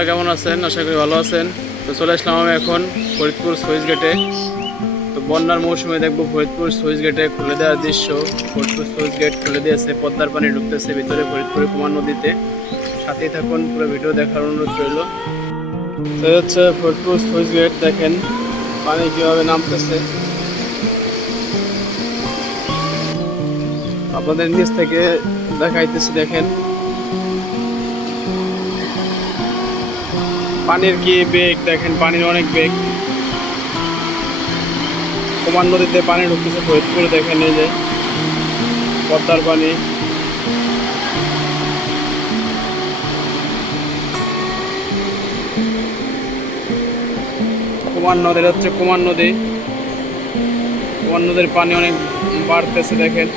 কেমন আছেন? আশা করি ভালো আছেন। তো চলে আসলাম আমি এখন ফরিদপুর সুইচ গেটে। তো বন্যার মৌসুমে দেখব ফরিদপুর সুইচ গেটে খুলে দেওয়ার দৃশ্য। ফরিদপুর সুইচ গেট খুলে দিয়েছে, পদ্মার পানি ঢুকতেছে ভিতরে ফরিদপুরে কুমার নদীতে। সাথেই থাকুন, পুরো ভিডিও দেখার অনুরোধ রইল। তো হচ্ছে ফরিদপুর সুইচ গেট, দেখেন পানি কীভাবে নামতেছে। আপনাদের নিচ থেকে দেখাইতেছি, দেখেন। পানির কি বেগ? দেখেন, পানির অনেক বেগ। কুমার নদীতে পানি ঢুকতেছে ফরিদপুরে দেখেন এই যে পদ্মার পানি। কুমার নদীর হচ্ছে কুমার নদী। কুমার নদীর পানি অনেক বাড়তেছে, দেখেন।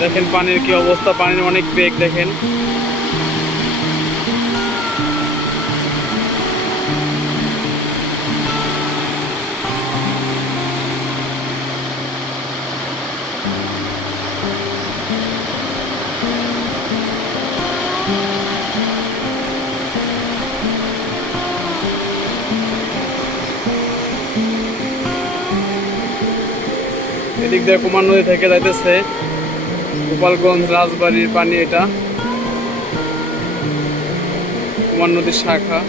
দেখেন পানির কি অবস্থা পানির অনেক বেগ দেখেন। এদিক দিয়ে কুমার নদী থেকে যাইতেছে। গোপালগঞ্জ রাজবাড়ির পানি এটা। কুমার নদীর শাখা।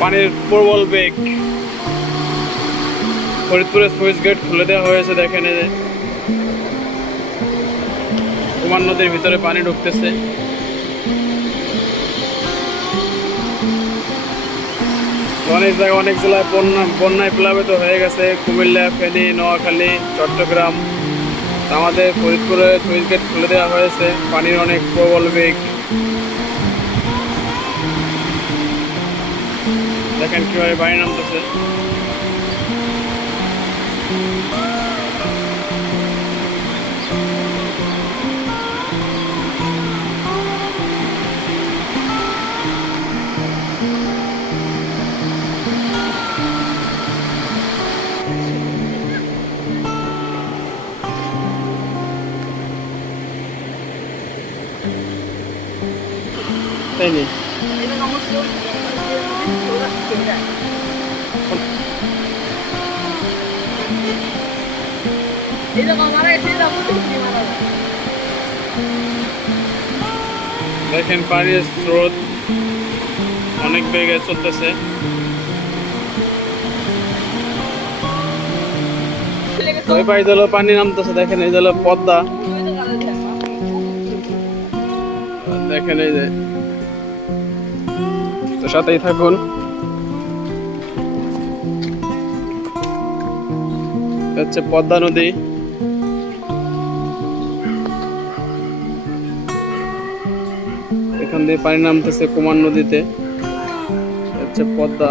পানির প্রবল বেগ। ফরিদপুরের সুইচ গেট খুলে দেওয়া হয়েছে, দেখেন যে। কুমার নদীর ভিতরে পানি ঢুকতেছে। অনেক জায়গায় অনেক জেলায় বন্যা বন্যায় প্লাবিত হয়ে গেছে, কুমিল্লা, ফেনী, নোয়াখালী, চট্টগ্রাম। আমাদের ফরিদপুরে সুইচ গেট খুলে দেওয়া হয়েছে, পানির অনেক প্রবল বেগ। দেখেন কীভাবে পানি নামতেছে। 何？自分が面白いっていう感じをね、出してみたい。দেখেন পানির স্রোত অনেক বেগে চলতেছে। ওই পাশ দিল পানি নামতেছে, দেখেন এই দিল পদ্মা। দেখেন এই যে। তো সাথেই থাকুন। হচ্ছে পদ্মা নদী। এখান দিয়ে পানি নামতেছে কুমার নদীতে। হচ্ছে পদ্মা।